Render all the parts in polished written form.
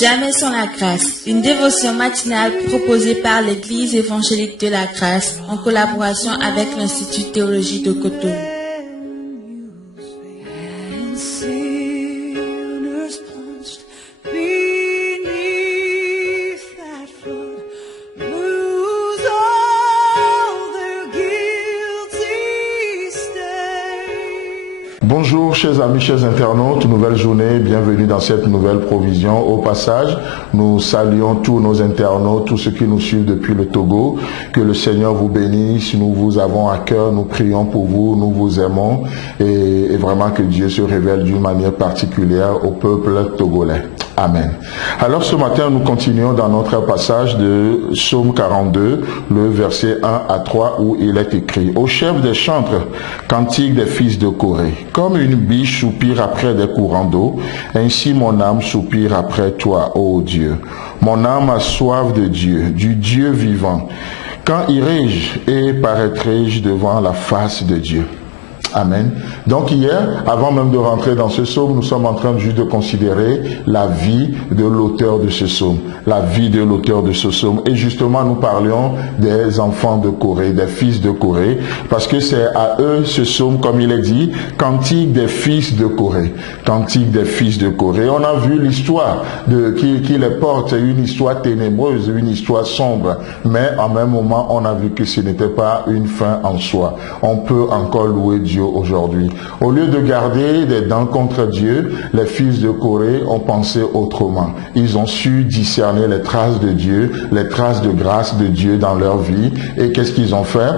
Jamais sans la grâce, une dévotion matinale proposée par l'Église évangélique de la grâce en collaboration avec l'Institut théologie de Cotonou. Bonjour chers amis, chers internautes, nouvelle journée, bienvenue dans cette nouvelle provision. Au passage, nous saluons tous nos internautes, tous ceux qui nous suivent depuis le Togo. Que le Seigneur vous bénisse, nous vous avons à cœur, nous prions pour vous, nous vous aimons et vraiment que Dieu se révèle d'une manière particulière au peuple togolais. Amen. Alors ce matin, nous continuons dans notre passage de Psaume 42, le verset 1 à 3 où il est écrit: Au chef des chantres, cantique des fils de Corée. Comme une biche soupire après des courants d'eau, ainsi mon âme soupire après toi, ô Dieu. Mon âme a soif de Dieu, du Dieu vivant. Quand irai-je et paraîtrai-je devant la face de Dieu? Amen. Donc hier, avant même de rentrer dans ce psaume, nous sommes en train juste de considérer la vie de l'auteur de ce psaume. La vie de l'auteur de ce psaume. Et justement, nous parlions des enfants de Corée, des fils de Corée, parce que c'est à eux ce psaume, comme il est dit, cantique des fils de Corée. Cantique des fils de Corée. On a vu l'histoire qui les porte, une histoire ténébreuse, une histoire sombre. Mais en même moment, on a vu que ce n'était pas une fin en soi. On peut encore louer Dieu aujourd'hui. Au lieu de garder des dents contre Dieu, les fils de Corée ont pensé autrement. Ils ont su discerner les traces de Dieu, les traces de grâce de Dieu dans leur vie. Et qu'est-ce qu'ils ont fait?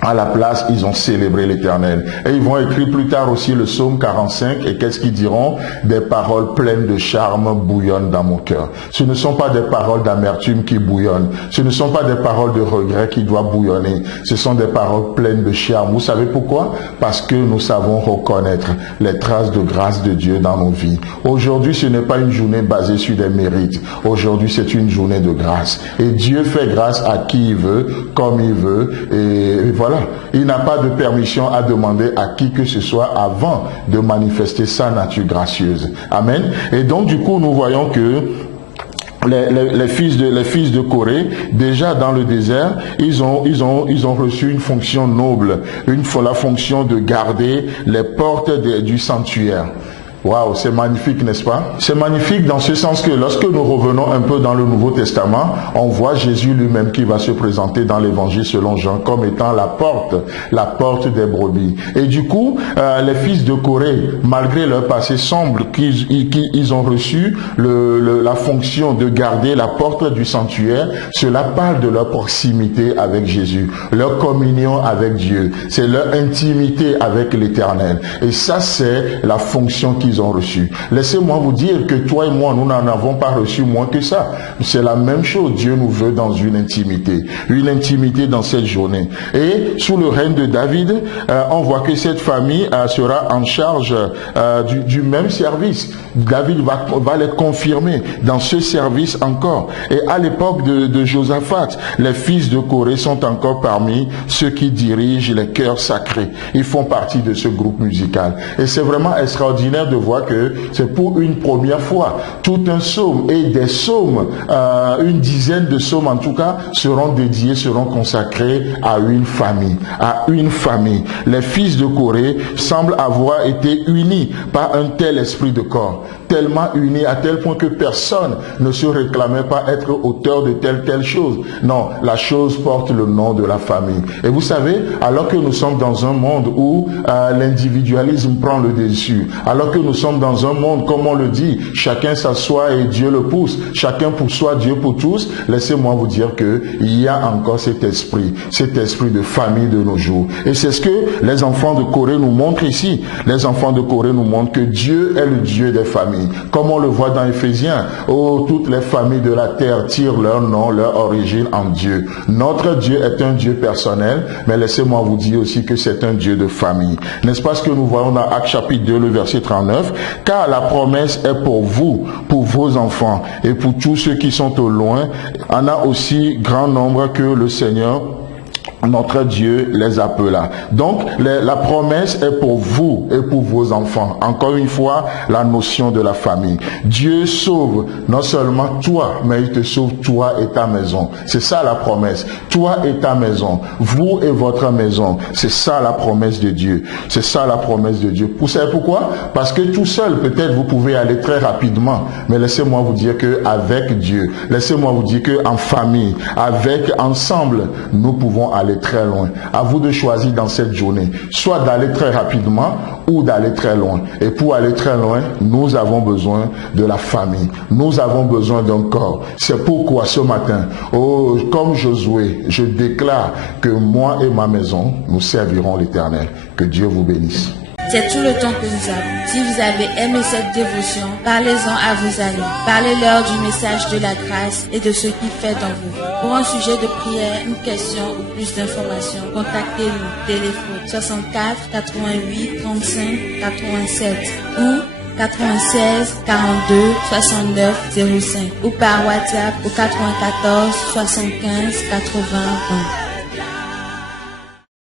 À la place, ils ont célébré l'Éternel. Et ils vont écrire plus tard aussi le psaume 45. Et qu'est-ce qu'ils diront? Des paroles pleines de charme bouillonnent dans mon cœur. Ce ne sont pas des paroles d'amertume qui bouillonnent. Ce ne sont pas des paroles de regret qui doivent bouillonner. Ce sont des paroles pleines de charme. Vous savez pourquoi? Parce que nous savons reconnaître les traces de grâce de Dieu dans nos vies. Aujourd'hui, ce n'est pas une journée basée sur des mérites. Aujourd'hui, c'est une journée de grâce. Et Dieu fait grâce à qui il veut, comme il veut. Et voilà. Il n'a pas de permission à demander à qui que ce soit avant de manifester sa nature gracieuse. Amen. Et donc du coup, nous voyons que les fils de Corée, déjà dans le désert, ils ont reçu une fonction noble, la fonction de garder les portes du sanctuaire. Waouh, c'est magnifique, n'est-ce pas? C'est magnifique dans ce sens que lorsque nous revenons un peu dans le Nouveau Testament, on voit Jésus lui-même qui va se présenter dans l'Évangile selon Jean comme étant la porte des brebis. Et du coup, les fils de Corée, malgré leur passé sombre, qu'ils ont reçu la fonction de garder la porte du sanctuaire. Cela parle de leur proximité avec Jésus, leur communion avec Dieu, c'est leur intimité avec l'Éternel. Et ça, c'est la fonction qu'ils ont reçu. Laissez-moi vous dire que toi et moi, nous n'en avons pas reçu moins que ça. C'est la même chose. Dieu nous veut dans une intimité dans cette journée. Et sous le règne de David, on voit que cette famille sera en charge du même service. David va les confirmer dans ce service encore. Et à l'époque de Josaphat, les fils de Corée sont encore parmi ceux qui dirigent les chœurs sacrés. Ils font partie de ce groupe musical. Et c'est vraiment extraordinaire de voir que c'est pour une première fois tout un psaume et des psaumes, une dizaine de psaumes en tout cas, seront dédiés, seront consacrés à une famille. Les fils de Corée semblent avoir été unis par un tel esprit de corps, tellement unis à tel point que personne ne se réclamait pas être auteur de telle chose. Non, la chose porte le nom de la famille. Et vous savez, alors que nous sommes dans un monde où l'individualisme prend le dessus, alors que nous sommes dans un monde, comme on le dit, chacun s'assoit et Dieu le pousse, chacun pour soi, Dieu pour tous, laissez-moi vous dire que il y a encore cet esprit de famille de nos jours. Et c'est ce que les enfants de Corée nous montrent ici. Les enfants de Corée nous montrent que Dieu est le Dieu des familles. Comme on le voit dans Éphésiens, toutes les familles de la terre tirent leur nom, leur origine en Dieu. Notre Dieu est un Dieu personnel, mais laissez-moi vous dire aussi que c'est un Dieu de famille. N'est-ce pas ce que nous voyons dans Actes chapitre 2, le verset 39? Car la promesse est pour vous, pour vos enfants et pour tous ceux qui sont au loin. En a aussi grand nombre que le Seigneur notre Dieu les appela. Donc, la promesse est pour vous et pour vos enfants. Encore une fois, la notion de la famille. Dieu sauve non seulement toi, mais il te sauve toi et ta maison. C'est ça la promesse. Toi et ta maison. Vous et votre maison. C'est ça la promesse de Dieu. C'est ça la promesse de Dieu. Vous savez pourquoi? Parce que tout seul, peut-être vous pouvez aller très rapidement. Mais laissez-moi vous dire que avec Dieu, laissez-moi vous dire que en famille, ensemble, nous pouvons aller très loin. À vous de choisir dans cette journée, soit d'aller très rapidement ou d'aller très loin. Et pour aller très loin, nous avons besoin de la famille. Nous avons besoin d'un corps. C'est pourquoi ce matin, comme Josué, je déclare que moi et ma maison, nous servirons l'Éternel. Que Dieu vous bénisse. C'est tout le temps que nous avons. Si vous avez aimé cette dévotion, parlez-en à vos amis. Parlez-leur du message de la grâce et de ce qu'il fait dans vous. Pour un sujet de prière, une question ou plus d'informations, contactez-nous. Téléphone 64 88 35 87 ou 96 42 69 05 ou par WhatsApp au 94 75 80 20.